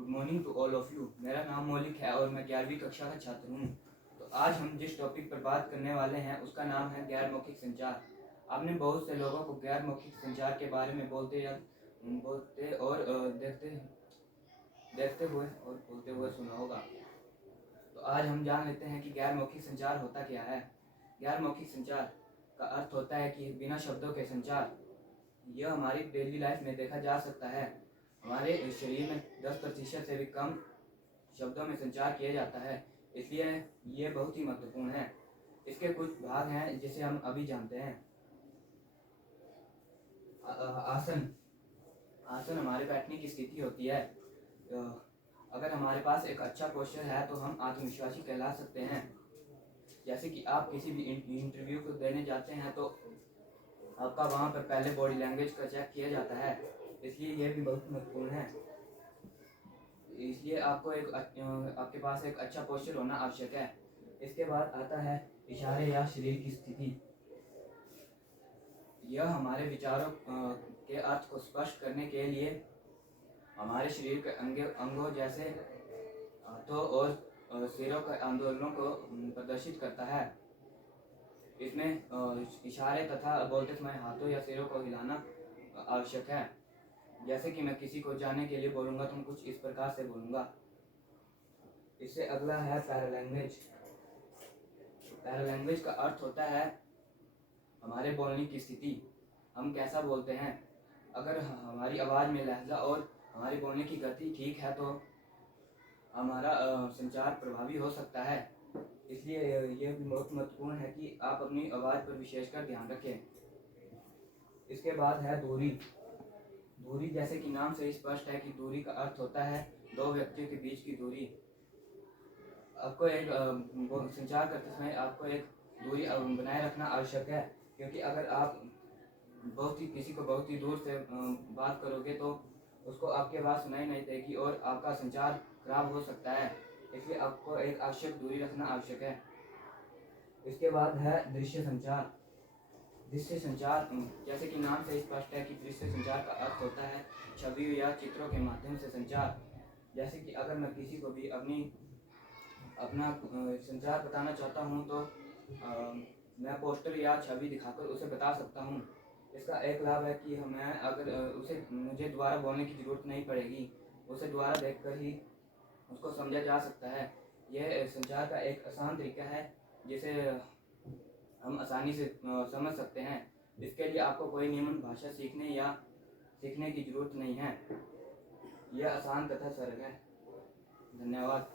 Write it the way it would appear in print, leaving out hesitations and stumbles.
Good morning to all of you. मेरा नाम मौलिक है और मैं 11वीं कक्षा का छात्र हूँ। तो आज हम जिस टॉपिक पर बात करने वाले हैं उसका नाम है गैर मौखिक संचार। आपने बहुत से लोगों को गैर मौखिक संचार के बारे में बोलते और देखते हुए और बोलते हुए सुना होगा। तो आज हम जान लेते हैं कि गैर मौखिक संचार होता क्या है। गैर मौखिक संचार का अर्थ होता है कि बिना शब्दों के संचार। यह हमारी डेली लाइफ में देखा जा सकता है। हमारे शरीर में 10% से भी कम शब्दों में संचार किया जाता है, इसलिए ये बहुत ही महत्वपूर्ण है। इसके कुछ भाग हैं जिसे हम अभी जानते हैं। आसन। आसन हमारे बैठने की स्थिति होती है। अगर हमारे पास एक अच्छा पोस्चर है तो हम आत्मविश्वासी कहला सकते हैं। जैसे कि आप किसी भी इंटरव्यू को देने जाते हैं तो आपका वहाँ पर पहले बॉडी लैंग्वेज का चेक किया जाता है, इसलिए यह भी बहुत महत्वपूर्ण है। इसलिए आपके पास एक अच्छा पोस्चर होना आवश्यक है। इसके बाद आता है इशारे या शरीर की स्थिति। यह हमारे विचारों के अर्थ को स्पष्ट करने के लिए हमारे शरीर के अंगों जैसे हाथों और सिरों के आंदोलनों को प्रदर्शित करता है। इसमें इशारे तथा बोलते समय हाथों या सिरों को हिलाना आवश्यक है। जैसे कि मैं किसी को जानने के लिए बोलूँगा तो मैं कुछ इस प्रकार से बोलूँगा। इससे अगला है पैरालैंग्वेज। पैरालैंग्वेज का अर्थ होता है हमारे बोलने की स्थिति, हम कैसा बोलते हैं। अगर हमारी आवाज़ में लहजा और हमारी बोलने की गति ठीक है तो हमारा संचार प्रभावी हो सकता है। इसलिए यह भी बहुत महत्वपूर्ण है कि आप अपनी आवाज़ पर विशेषकर ध्यान रखें। इसके बाद है दूरी। दूरी जैसे कि नाम से स्पष्ट है कि दूरी का अर्थ होता है दो व्यक्तियों के बीच की दूरी। आपको एक संचार करते समय आपको एक दूरी बनाए रखना आवश्यक है, क्योंकि अगर आप किसी को बहुत ही दूर से बात करोगे तो उसको आपकी आवाज़ सुनाई नहीं देगी और आपका संचार खराब हो सकता है। इसलिए आपको एक आवश्यक दूरी रखना आवश्यक है। इसके बाद है दृश्य संचार। दृश्य संचार जैसे कि नाम से स्पष्ट है कि दृश्य संचार का अर्थ होता है छवियों या चित्रों के माध्यम से संचार। जैसे कि अगर मैं किसी को भी अपना संचार बताना चाहता हूँ तो मैं पोस्टर या छवि दिखाकर उसे बता सकता हूँ। इसका एक लाभ है कि मुझे दोबारा बोलने की ज़रूरत नहीं पड़ेगी, उसे दोबारा देखकर ही उसको समझा जा सकता है। यह संचार का एक आसान तरीका है जिसे हम आसानी से समझ सकते हैं। इसके लिए आपको कोई नियमन भाषा सीखने की ज़रूरत नहीं है। यह आसान तथा सरल है। धन्यवाद।